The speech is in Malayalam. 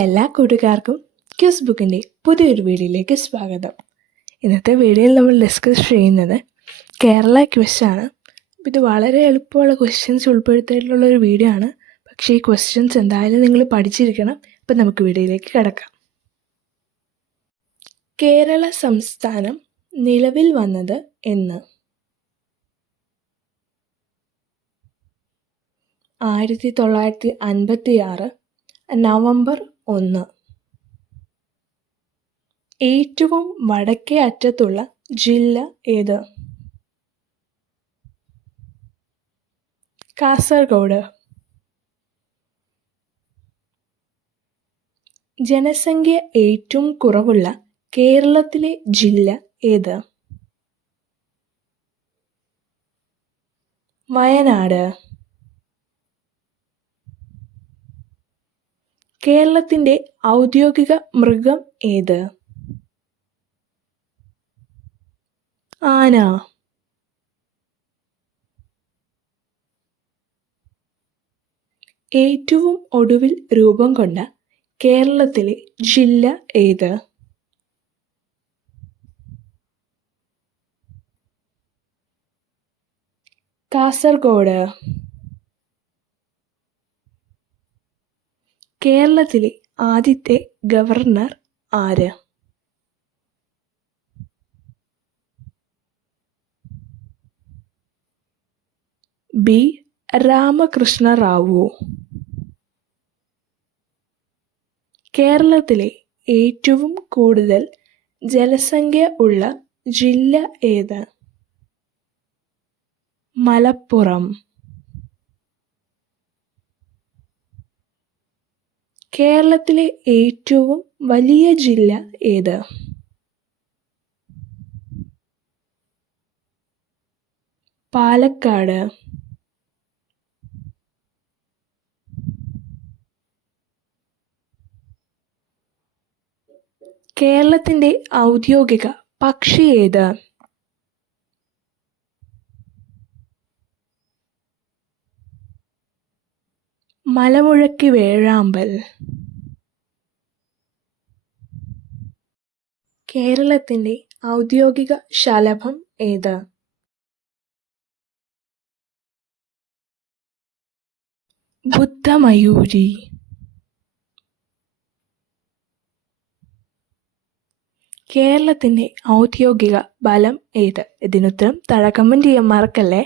എല്ലാ കൂട്ടുകാർക്കും ക്വിസ് ബുക്കിൻ്റെ പുതിയൊരു വീഡിയോയിലേക്ക് സ്വാഗതം. ഇന്നത്തെ വീഡിയോയിൽ നമ്മൾ ഡിസ്കസ് ചെയ്യുന്നത് കേരള ക്വിസാണ്. ഇത് വളരെ എളുപ്പമുള്ള ക്വസ്റ്റ്യൻസ് ഉൾപ്പെടുത്തിയിട്ടുള്ളൊരു വീഡിയോ ആണ്. പക്ഷേ ഈ ക്വസ്റ്റ്യൻസ് എന്തായാലും നിങ്ങൾ പഠിച്ചിരിക്കണം. അപ്പം നമുക്ക് വീഡിയോയിലേക്ക് കിടക്കാം. കേരള സംസ്ഥാനം നിലവിൽ വന്നത് എന്ന്? 1956 നവംബർ 1. ഏറ്റവും വടക്കേ അറ്റത്തുള്ള ജില്ല ഏത്? കാസർഗോഡ്. ജനസംഖ്യ ഏറ്റവും കുറവുള്ള കേരളത്തിലെ ജില്ല ഏത്? വയനാട്. കേരളത്തിൻ്റെ ഔദ്യോഗിക മൃഗം ഏത്? ആന. ഏറ്റവും ഒടുവിൽ രൂപം കൊണ്ട കേരളത്തിലെ ജില്ല ഏത്? കാസർഗോഡ്. കേരളത്തിലെ ആദ്യത്തെ ഗവർണർ ആര്? ബി. രാമകൃഷ്ണ റാവു. കേരളത്തിലെ ഏറ്റവും കൂടുതൽ ജനസംഖ്യ ഉള്ള ജില്ല ഏത്? മലപ്പുറം. കേരളത്തിലെ ഏറ്റവും വലിയ ജില്ല ഏത്? പാലക്കാട്. കേരളത്തിൻ്റെ ഔദ്യോഗിക പക്ഷി ഏത്? മലമുഴക്കി വേഴാമ്പൽ. കേരളത്തിൻ്റെ ഔദ്യോഗിക ശലഭം ഏത്? ബുദ്ധമയൂരി. കേരളത്തിൻ്റെ ഔദ്യോഗിക ബലം ഏത്? ഇതിനുത്തരം താഴെ കമൻറ്റ് ചെയ്യാൻ മറക്കല്ലേ.